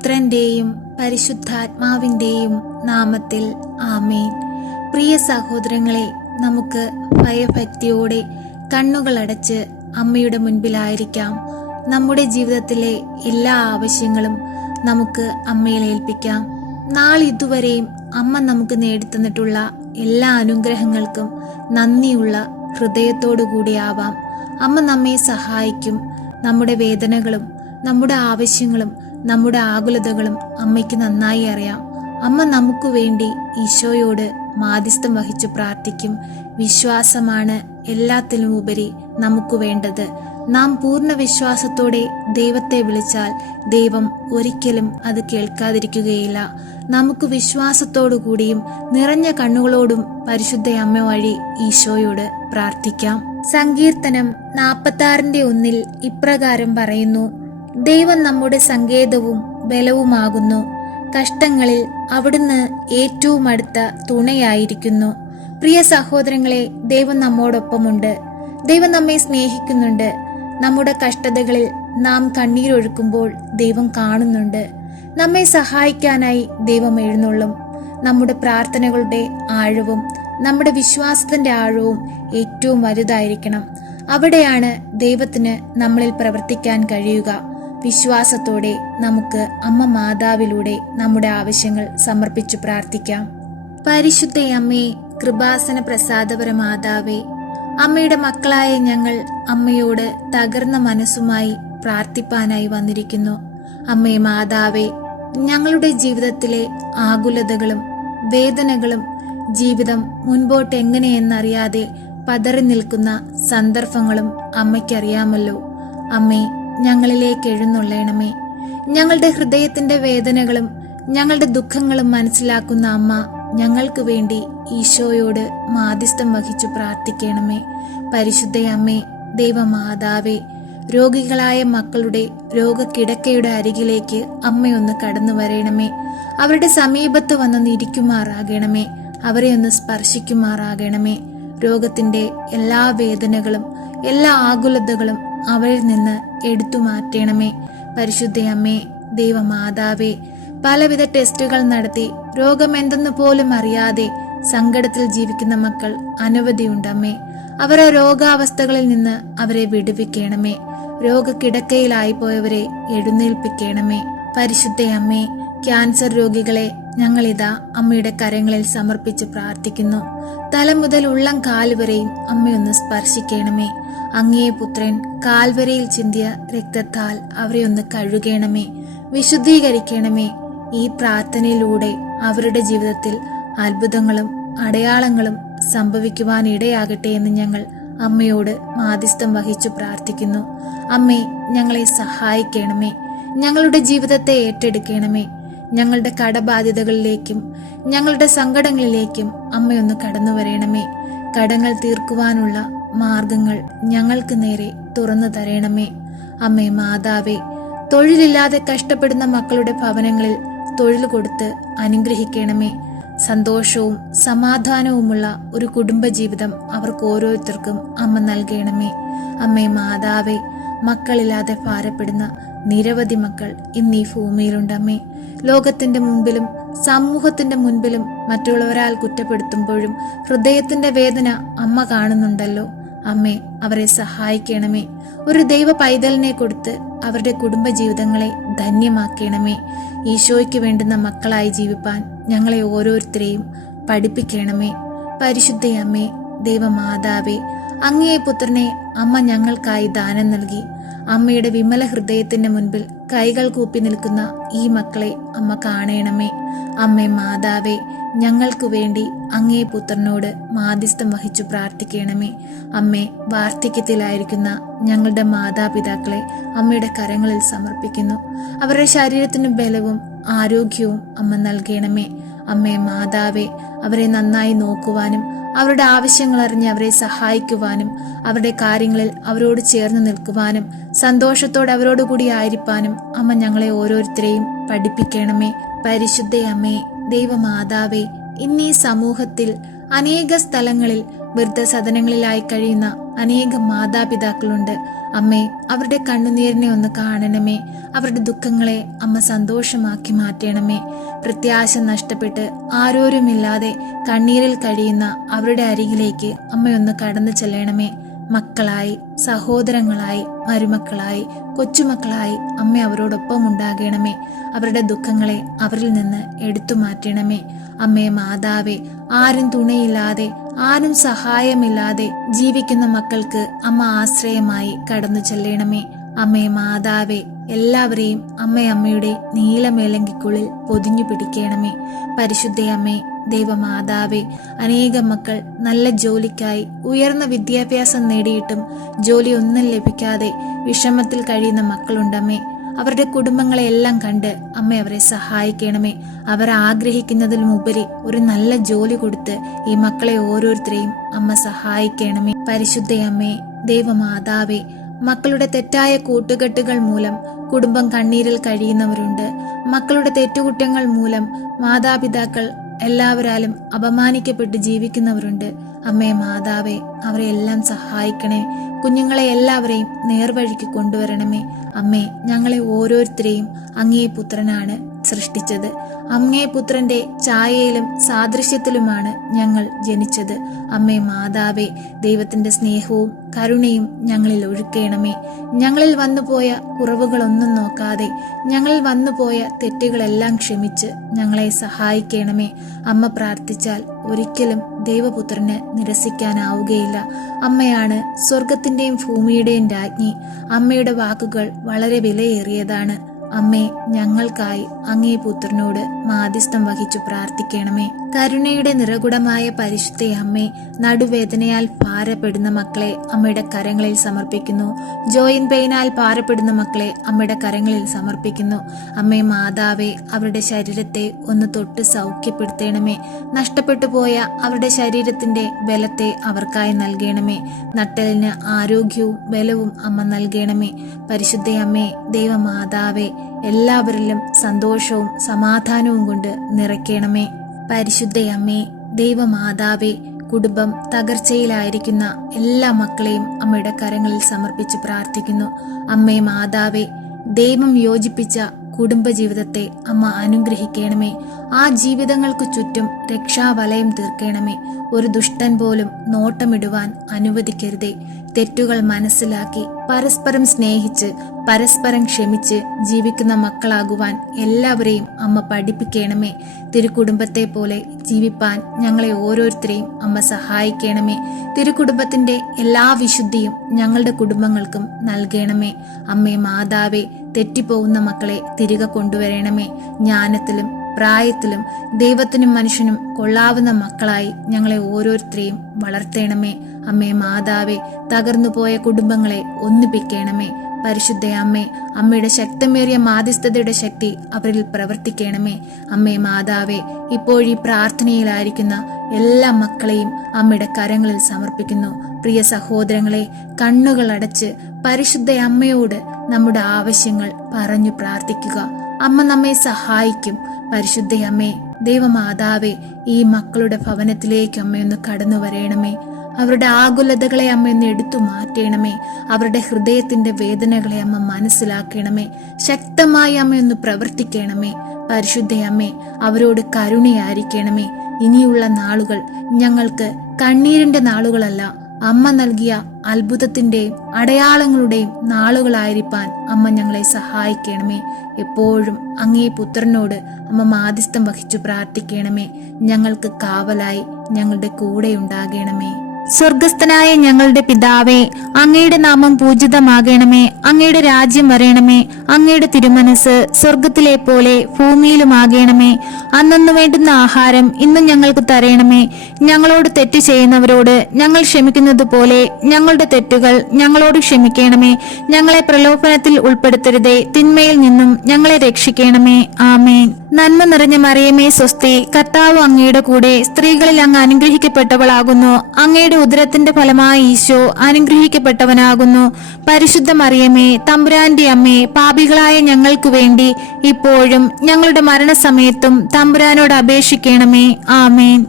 പുത്രന്റെയും പരിശുദ്ധാത്മാവിന്റെയും നാമത്തിൽ ആമേൻ. പ്രിയ സഹോദരങ്ങളെ, നമുക്ക് ഭയഭക്തിയോടെ കണ്ണുകളടച്ച് അമ്മയുടെ മുൻപിലായിരിക്കാം. നമ്മുടെ ജീവിതത്തിലെ എല്ലാ ആവശ്യങ്ങളും നമുക്ക് അമ്മയിൽ ഏൽപ്പിക്കാം. നാളിതുവരെയും അമ്മ നമുക്ക് നേടിത്തന്നിട്ടുള്ള എല്ലാ അനുഗ്രഹങ്ങൾക്കും നന്ദിയുള്ള ഹൃദയത്തോടു കൂടിയാവാം. അമ്മ നമ്മെ സഹായിക്കും. നമ്മുടെ വേദനകളും നമ്മുടെ ആവശ്യങ്ങളും നമ്മുടെ ആകുലതകളും അമ്മയ്ക്ക് നന്നായി അറിയാം. അമ്മ നമുക്ക് വേണ്ടി ഈശോയോട് മാധ്യസ്ഥം വഹിച്ചു പ്രാർത്ഥിക്കും. വിശ്വാസമാണ് എല്ലാത്തിലും ഉപരി നമുക്ക് വേണ്ടത്. നാം പൂർണ്ണ വിശ്വാസത്തോടെ ദൈവത്തെ വിളിച്ചാൽ ദൈവം ഒരിക്കലും അത് കേൾക്കാതിരിക്കുകയില്ല. നമുക്ക് വിശ്വാസത്തോടു കൂടിയും നിറഞ്ഞ കണ്ണുകളോടും പരിശുദ്ധ അമ്മ വഴി ഈശോയോട് പ്രാർത്ഥിക്കാം. സങ്കീർത്തനം 46:1 ഇപ്രകാരം പറയുന്നു: ദൈവം നമ്മുടെ സങ്കേതവും ബലവുമാകുന്നു. കഷ്ടങ്ങളിൽ അവിടുന്ന് ഏറ്റവും അടുത്ത തുണയായിരിക്കുന്നു. പ്രിയ സഹോദരങ്ങളെ, ദൈവം നമ്മോടൊപ്പമുണ്ട്. ദൈവം നമ്മെ സ്നേഹിക്കുന്നുണ്ട്. നമ്മുടെ കഷ്ടതകളിൽ നാം കണ്ണീരൊഴുക്കുമ്പോൾ ദൈവം കാണുന്നുണ്ട്. നമ്മെ സഹായിക്കാനായി ദൈവം എഴുന്നള്ളും. നമ്മുടെ പ്രാർത്ഥനകളുടെ ആഴവും നമ്മുടെ വിശ്വാസത്തിന്റെ ആഴവും ഏറ്റവും വലുതായിരിക്കണം. അവിടെയാണ് ദൈവത്തിന് നമ്മളിൽ പ്രവർത്തിക്കാൻ കഴിയുക. വിശ്വാസത്തോടെ നമുക്ക് അമ്മ മാതാവിലൂടെ നമ്മുടെ ആവശ്യങ്ങൾ സമർപ്പിച്ചു പ്രാർത്ഥിക്കാം. പരിശുദ്ധ അമ്മേ, കൃപാസന പ്രസാദപര മാതാവേ, അമ്മയുടെ മക്കളായ ഞങ്ങൾ അമ്മയോട് തകർന്ന മനസ്സുമായി പ്രാർത്ഥിപ്പാനായി വന്നിരിക്കുന്നു. അമ്മേ മാതാവേ, ഞങ്ങളുടെ ജീവിതത്തിലെ ആകുലതകളും വേദനകളും ജീവിതം മുൻപോട്ട് എങ്ങനെയെന്നറിയാതെ പതറി നിൽക്കുന്ന സന്ദർഭങ്ങളും അമ്മയ്ക്കറിയാമല്ലോ. അമ്മേ, ഞങ്ങളിലേക്ക് എഴുന്നള്ളണമേ. ഞങ്ങളുടെ ഹൃദയത്തിന്റെ വേദനകളും ഞങ്ങളുടെ ദുഃഖങ്ങളും മനസ്സിലാക്കുന്ന അമ്മ ഞങ്ങൾക്ക് വേണ്ടി ഈശോയോട് മാധ്യസ്ഥം വഹിച്ചു പ്രാർത്ഥിക്കണമേ. പരിശുദ്ധ അമ്മേ, ദൈവമാതാവേ, രോഗികളായ മക്കളുടെ രോഗക്കിടക്കയുടെ അരികിലേക്ക് അമ്മയൊന്ന് കടന്നു വരണമേ. അവരുടെ സമീപത്ത് വന്ന് ഇരിക്കുമാറാകണമേ. അവരെ ഒന്ന് സ്പർശിക്കുമാറാകണമേ. രോഗത്തിന്റെ എല്ലാ വേദനകളും എല്ലാ ആകുലതകളും അവരിൽ നിന്ന് എടുത്തു മാറ്റണമേ. പരിശുദ്ധ അമ്മേ, ദൈവമാതാവേ, പലവിധ ടെസ്റ്റുകൾ നടത്തി രോഗമെന്തെന്ന് പോലും അറിയാതെ സങ്കടത്തിൽ ജീവിക്കുന്ന മക്കൾ അനവധിയുണ്ടമ്മേ. അവരെ രോഗാവസ്ഥകളിൽ നിന്ന് അവരെ വിടുവിക്കണമേ. രോഗക്കിടക്കയിലായി പോയവരെ എഴുന്നേൽപ്പിക്കണമേ. പരിശുദ്ധ അമ്മേ, ക്യാൻസർ രോഗികളെ ഞങ്ങളിതാ അമ്മയുടെ കരങ്ങളിൽ സമർപ്പിച്ച് പ്രാർത്ഥിക്കുന്നു. തല മുതൽ ഉള്ളം കാൽ വരെയും അമ്മയൊന്ന് സ്പർശിക്കണമേ. അങ്ങേ പുത്രൻ കാൽവരയിൽ ചിന്തിയ രക്തത്താൽ അവരെ ഒന്ന് കഴുകണമേ, വിശുദ്ധീകരിക്കണമേ. ഈ പ്രാർത്ഥനയിലൂടെ അവരുടെ ജീവിതത്തിൽ അത്ഭുതങ്ങളും അടയാളങ്ങളും സംഭവിക്കുവാൻ ഇടയാകട്ടെ എന്ന് ഞങ്ങൾ അമ്മയോട് മാധ്യസ്ഥം വഹിച്ചു പ്രാർത്ഥിക്കുന്നു. അമ്മേ, ഞങ്ങളെ സഹായിക്കണമേ. ഞങ്ങളുടെ ജീവിതത്തെ ഏറ്റെടുക്കണമേ. ഞങ്ങളുടെ കടബാധ്യതകളിലേക്കും ഞങ്ങളുടെ സങ്കടങ്ങളിലേക്കും അമ്മയൊന്ന് കടന്നു വരണമേ. കടങ്ങൾ തീർക്കുവാനുള്ള മാർഗങ്ങൾ ഞങ്ങൾക്ക് നേരെ തുറന്നു തരണമേ. അമ്മേ മാതാവേ, തൊഴിലില്ലാതെ കഷ്ടപ്പെടുന്ന മക്കളുടെ ഭവനങ്ങളിൽ തൊഴിൽ കൊടുത്ത് അനുഗ്രഹിക്കണമേ. സന്തോഷവും സമാധാനവുമുള്ള ഒരു കുടുംബജീവിതം അവർക്ക് ഓരോരുത്തർക്കും അമ്മ നൽകണമേ. അമ്മേ മാതാവേ, മക്കളില്ലാതെ ഭാരപ്പെടുന്ന നിരവധി മക്കൾ ഇന്നീ ഭൂമിയിലുണ്ടമ്മേ. ലോകത്തിന്റെ മുൻപിലും സമൂഹത്തിന്റെ മുൻപിലും മറ്റുള്ളവരാൽ കുറ്റപ്പെടുത്തുമ്പോഴും ഹൃദയത്തിന്റെ വേദന അമ്മ കാണുന്നുണ്ടല്ലോ. അമ്മേ, അവരെ സഹായിക്കണമേ. ഒരു ദൈവ പൈതലിനെ കൊടുത്ത് അവരുടെ കുടുംബജീവിതങ്ങളെ ധന്യമാക്കണമേ. ഈശോയ്ക്ക് വേണ്ടുന്ന മക്കളായി ജീവിപ്പാൻ ഞങ്ങളെ ഓരോരുത്തരെയും പഠിപ്പിക്കണമേ. പരിശുദ്ധ അമ്മേ, ദൈവമാതാവേ, അങ്ങേ പുത്രനെ അമ്മ ഞങ്ങൾക്കായി ദാനം നൽകി. അമ്മയുടെ വിമല ഹൃദയത്തിന്റെ മുൻപിൽ കൈകൾ കൂപ്പി നിൽക്കുന്ന ഈ മക്കളെ അമ്മ കാണണമേ. അമ്മേ മാതാവേ, ഞങ്ങൾക്ക് വേണ്ടി അങ്ങേ പുത്രനോട് മാധ്യസ്ഥം വഹിച്ചു പ്രാർത്ഥിക്കണമേ. അമ്മേ, വാർദ്ധക്യത്തിലായിരിക്കുന്ന ഞങ്ങളുടെ മാതാപിതാക്കളെ അമ്മയുടെ കരങ്ങളിൽ സമർപ്പിക്കുന്നു. അവരുടെ ശരീരത്തിന് ബലവും ആരോഗ്യവും അമ്മ നൽകണമേ. അമ്മേ മാതാവേ, അവരെ നന്നായി നോക്കുവാനും അവരുടെ ആവശ്യങ്ങൾ അറിഞ്ഞ് അവരെ സഹായിക്കുവാനും അവരുടെ കാര്യങ്ങളിൽ അവരോട് ചേർന്ന് നിൽക്കുവാനും സന്തോഷത്തോടെ അവരോടുകൂടി ആയിരിക്കാനും അമ്മ ഞങ്ങളെ ഓരോരുത്തരെയും പഠിപ്പിക്കണമേ. പരിശുദ്ധ അമ്മേ, ദൈവമാതാവേ, ഇന്നീ സമൂഹത്തിൽ അനേക സ്ഥലങ്ങളിൽ വൃദ്ധസദനങ്ങളിലായി കഴിയുന്ന അനേകം മാതാപിതാക്കളുണ്ട്. അമ്മേ, അവരുടെ കണ്ണുനീരിനെ ഒന്ന് കാണണമേ. അവരുടെ ദുഃഖങ്ങളെ അമ്മ സന്തോഷമാക്കി മാറ്റണമേ. പ്രത്യാശ നഷ്ടപ്പെട്ട് ആരോരുമില്ലാതെ കണ്ണീരിൽ കഴിയുന്ന അവരുടെ അരികിലേക്ക് അമ്മയൊന്ന് കടന്നു ചെല്ലണമേ. മക്കളായി, സഹോദരങ്ങളായി, മരുമക്കളായി, കൊച്ചുമക്കളായി അമ്മ അവരോടൊപ്പം ഉണ്ടാകണമേ. അവരുടെ ദുഃഖങ്ങളെ അവരിൽ നിന്ന് എടുത്തു മാറ്റണമേ. അമ്മേ മാതാവേ, ആരും തുണയില്ലാതെ, ആരും സഹായമില്ലാതെ ജീവിക്കുന്ന മക്കൾക്ക് അമ്മ ആശ്രയമായി കടന്നു ചെല്ലണമേ. അമ്മേ മാതാവേ, എല്ലാവരെയും അമ്മയുടെ നീലമേലങ്കിക്കുള്ളിൽ പൊതിഞ്ഞു പിടിക്കണമേ. പരിശുദ്ധയമ്മേ, ദൈവമാതാവേ, അനേകം മക്കൾ നല്ല ജോലിക്കായി ഉയർന്ന വിദ്യാഭ്യാസം നേടിയിട്ടും ജോലി ഒന്നും ലഭിക്കാതെ വിഷമത്തിൽ കഴിയുന്ന മക്കളുണ്ടമ്മേ. അവരുടെ കുടുംബങ്ങളെ എല്ലാം കണ്ട് അമ്മ അവരെ സഹായിക്കണമേ. അവർ ആഗ്രഹിക്കുന്നതിലുമുപരി ഒരു നല്ല ജോലി കൊടുത്ത് ഈ മക്കളെ ഓരോരുത്തരെയും അമ്മ സഹായിക്കണമേ. പരിശുദ്ധയമ്മേ, ദൈവമാതാവേ, മക്കളുടെ തെറ്റായ കൂട്ടുകെട്ടുകൾ മൂലം കുടുംബം കണ്ണീരിൽ കഴിയുന്നവരുണ്ട്. മക്കളുടെ തെറ്റുകുറ്റങ്ങൾ മൂലം മാതാപിതാക്കൾ എല്ലാവരാലും അപമാനിക്കപ്പെട്ട് ജീവിക്കുന്നവരുണ്ട്. അമ്മേ മാതാവേ, അവരെ എല്ലാം സഹായിക്കണേ. കുഞ്ഞുങ്ങളെ എല്ലാവരെയും നേർവഴിക്ക് കൊണ്ടുവരണമേ. അമ്മേ, ഞങ്ങളെ ഓരോരുത്തരെയും അങ്ങേ പുത്രനാണ് സൃഷ്ടിച്ചത്. അങ്ങേ പുത്രന്റെ ഛായയിലും സാദൃശ്യത്തിലുമാണ് ഞങ്ങൾ ജനിച്ചത്. അമ്മേ മാതാവേ, ദൈവത്തിന്റെ സ്നേഹവും കരുണയും ഞങ്ങളിൽ ഒഴുക്കണമേ. ഞങ്ങളിൽ വന്നുപോയ കുറവുകളൊന്നും നോക്കാതെ ഞങ്ങളിൽ വന്നുപോയ തെറ്റുകളെല്ലാം ക്ഷമിച്ച് ഞങ്ങളെ സഹായിക്കണമേ. അമ്മ പ്രാർത്ഥിച്ചാൽ ഒരിക്കലും ദൈവപുത്രന് നിരസിക്കാനാവുകയില്ല. അമ്മയാണ് സ്വർഗത്തിന്റെയും ഭൂമിയുടെയും രാജ്ഞി. അമ്മയുടെ വാക്കുകൾ വളരെ വിലയേറിയതാണ്. അമ്മേ, ഞങ്ങൾക്കായി അങ്ങേ പുത്രനോട് മാധ്യസ്ഥം വഹിച്ചു പ്രാർത്ഥിക്കണമേ. കരുണയുടെ നിറകുടമായ പരിശുദ്ധ അമ്മേ, നടുവേദനയാൽ ഭാരപ്പെടുന്ന മക്കളെ അമ്മയുടെ കരങ്ങളിൽ സമർപ്പിക്കുന്നു. ജോയിന്റ് പെയിനാൽ ഭാരപ്പെടുന്ന മക്കളെ അമ്മയുടെ കരങ്ങളിൽ സമർപ്പിക്കുന്നു. അമ്മേ മാതാവേ, അവരുടെ ശരീരത്തെ ഒന്ന് തൊട്ട് സൗഖ്യപ്പെടുത്തണമേ. നഷ്ടപ്പെട്ടു പോയ അവരുടെ ശരീരത്തിന്റെ ബലത്തെ അവർക്കായി നൽകണമേ. നട്ടലിന് ആരോഗ്യവും ബലവും അമ്മ നൽകണമേ. പരിശുദ്ധ അമ്മേ, ദൈവമാതാവേ, എല്ലാവരിലും സന്തോഷവും സമാധാനവും കൊണ്ട് നിറയ്ക്കണമേ. പരിശുദ്ധയമ്മേ, ദൈവമാതാവേ, കുടുംബം തകർച്ചയിലായിരിക്കുന്ന എല്ലാ മക്കളെയും അമ്മയുടെ കരങ്ങളിൽ സമർപ്പിച്ച് പ്രാർത്ഥിക്കുന്നു. അമ്മേ മാതാവേ, ദൈവം യോജിപ്പിച്ച കുടുംബജീവിതത്തെ അമ്മ അനുഗ്രഹിക്കണമേ. ആ ജീവിതങ്ങൾക്ക് ചുറ്റും രക്ഷാവലയം തീർക്കണമേ. ഒരു ദുഷ്ടൻ പോലും നോട്ടമിടുവാൻ അനുവദിക്കരുതേ. തെറ്റുകൾ മനസ്സിലാക്കി പരസ്പരം സ്നേഹിച്ച് പരസ്പരം ക്ഷമിച്ച് ജീവിക്കുന്ന മക്കളാകുവാൻ എല്ലാവരെയും അമ്മ പഠിപ്പിക്കണമേ. തിരുക്കുടുംബത്തെ പോലെ ജീവിപ്പാൻ ഞങ്ങളെ ഓരോരുത്തരെയും അമ്മ സഹായിക്കണമേ. തിരുക്കുടുംബത്തിന്റെ എല്ലാ വിശുദ്ധിയും ഞങ്ങളുടെ കുടുംബങ്ങൾക്കും നൽകണമേ. അമ്മേ മാതാവേ, തെറ്റിപ്പോകുന്ന മക്കളെ തിരികെ കൊണ്ടുവരണമേ. ജ്ഞാനത്തിലും പ്രായത്തിലും ദൈവത്തിനും മനുഷ്യനും കൊള്ളാവുന്ന മക്കളായി ഞങ്ങളെ ഓരോരുത്തരെയും വളർത്തണമേ. അമ്മേ മാതാവേ, തകർന്നുപോയ കുടുംബങ്ങളെ ഒന്നിപ്പിക്കണമേ. പരിശുദ്ധ അമ്മേ, അമ്മയുടെ ശക്തമേറിയ മാധ്യസ്ഥതയുടെ ശക്തി അവരിൽ പ്രവർത്തിക്കണമേ. അമ്മേ മാതാവേ, ഇപ്പോഴീ പ്രാർത്ഥനയിലായിരിക്കുന്ന എല്ലാ മക്കളെയും അമ്മയുടെ കരങ്ങളിൽ സമർപ്പിക്കുന്നു. പ്രിയ സഹോദരങ്ങളെ, കണ്ണുകൾ അടച്ച് പരിശുദ്ധ അമ്മയോട് നമ്മുടെ ആവശ്യങ്ങൾ പറഞ്ഞു പ്രാർത്ഥിക്കുക. അമ്മ നമ്മെ സഹായിക്കും. പരിശുദ്ധ അമ്മേ, ദൈവമാതാവേ, ഈ മക്കളുടെ ഭവനത്തിലേക്ക് അമ്മയൊന്ന് കടന്നു വരയണമേ. അവരുടെ ആകുലതകളെ അമ്മയൊന്ന് എടുത്തു മാറ്റണമേ. അവരുടെ ഹൃദയത്തിന്റെ വേദനകളെ അമ്മ മനസ്സിലാക്കണമേ. ശക്തമായി അമ്മയൊന്ന് പ്രവർത്തിക്കണമേ. പരിശുദ്ധ അമ്മേ, അവരോട് കരുണയായിരിക്കണമേ. ഇനിയുള്ള നാളുകൾ ഞങ്ങൾക്ക് കണ്ണീരിന്റെ നാളുകളല്ല, അമ്മ നൽകിയ അത്ഭുതത്തിന്റെയും അടയാളങ്ങളുടെയും നാളുകളായിരിക്കാൻ അമ്മ ഞങ്ങളെ സഹായിക്കണമേ. എപ്പോഴും അങ്ങേ പുത്രനോട് അമ്മ മാധ്യസ്ഥം വഹിച്ചു പ്രാർത്ഥിക്കണമേ. ഞങ്ങൾക്ക് കാവലായി ഞങ്ങളുടെ കൂടെ ഉണ്ടാകണമേ. സ്വർഗസ്ഥനായ ഞങ്ങളുടെ പിതാവേ, അങ്ങയുടെ നാമം പൂജിതമാകണമേ. അങ്ങയുടെ രാജ്യം വരയണമേ. അങ്ങയുടെ തിരുമനസ് സ്വർഗത്തിലെ പോലെ ഭൂമിയിലുമാകണമേ. അന്നു വേണ്ടുന്ന ആഹാരം ഇന്നും ഞങ്ങൾക്ക് തരയണമേ. ഞങ്ങളോട് തെറ്റ് ചെയ്യുന്നവരോട് ഞങ്ങൾ ക്ഷമിക്കുന്നത് പോലെ ഞങ്ങളുടെ തെറ്റുകൾ ഞങ്ങളോട് ക്ഷമിക്കണമേ. ഞങ്ങളെ പ്രലോഭനത്തിൽ ഉൾപ്പെടുത്തരുതേ, തിന്മയിൽ നിന്നും ഞങ്ങളെ രക്ഷിക്കണമേ. ആമേൻ. നന്മ നിറഞ്ഞ മറിയമേ സ്വസ്തി, കർത്താവ് അങ്ങയുടെ കൂടെ, സ്ത്രീകളിൽ അങ്ങ് അനുഗ്രഹിക്കപ്പെട്ടവളാകുന്നു. അങ്ങയുടെ ഉദരത്തിന്റെ ഫലമായി ഈശോ അനുഗ്രഹിക്കപ്പെട്ടവനാകുന്നു. പരിശുദ്ധ മറിയമേ, തമ്പുരാന്റെ അമ്മേ, പാപികളായ ഞങ്ങൾക്ക് വേണ്ടി ഇപ്പോഴും ഞങ്ങളുടെ മരണസമയത്തും തമ്പുരാനോട് അപേക്ഷിക്കണമേ. ആമേൻ.